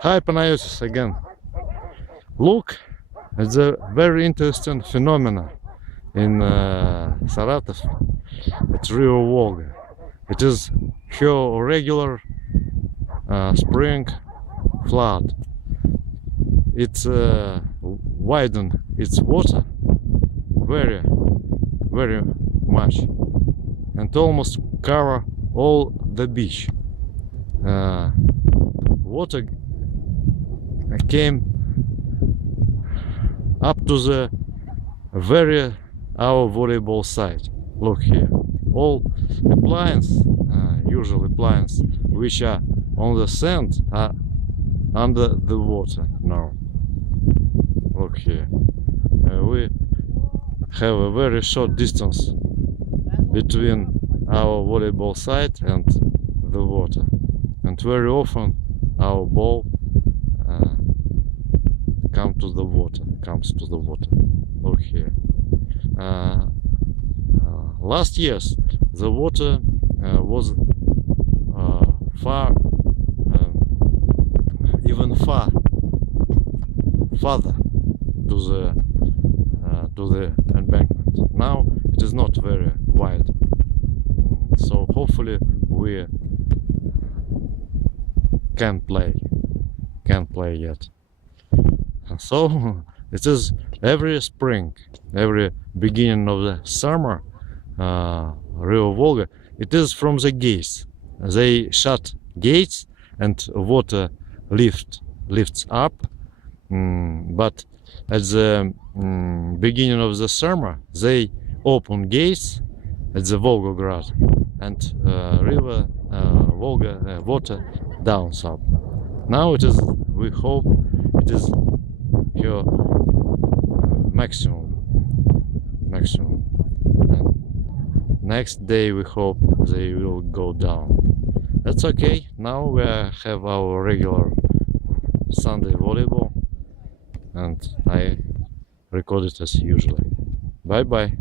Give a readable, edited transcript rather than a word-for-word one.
Hi Panayotis again. Look at the very interesting phenomena in Saratov. It's River Volga. It is her regular spring flood. It widen its water very much and almost cover all the beach. Water came up to the our volleyball site. Look here, all usual appliances which are on the sand are under the water now. Look here, we have a very short distance between our volleyball site and the water, and very often our ball comes to the water. Look here. Last years the water was farther to the embankment. Now it is not very wide, so hopefully we can't play yet. So it is every spring, every beginning of the summer, River Volga. It is from the gates. They shut gates and water lifts up. But at the beginning of the summer, they open gates at the Volgograd, and river Volga water downs up. Now it is. We hope it is here maximum. And next day we hope they will go down. That's okay. Now we have our regular Sunday volleyball, and I record it as usual. Bye bye.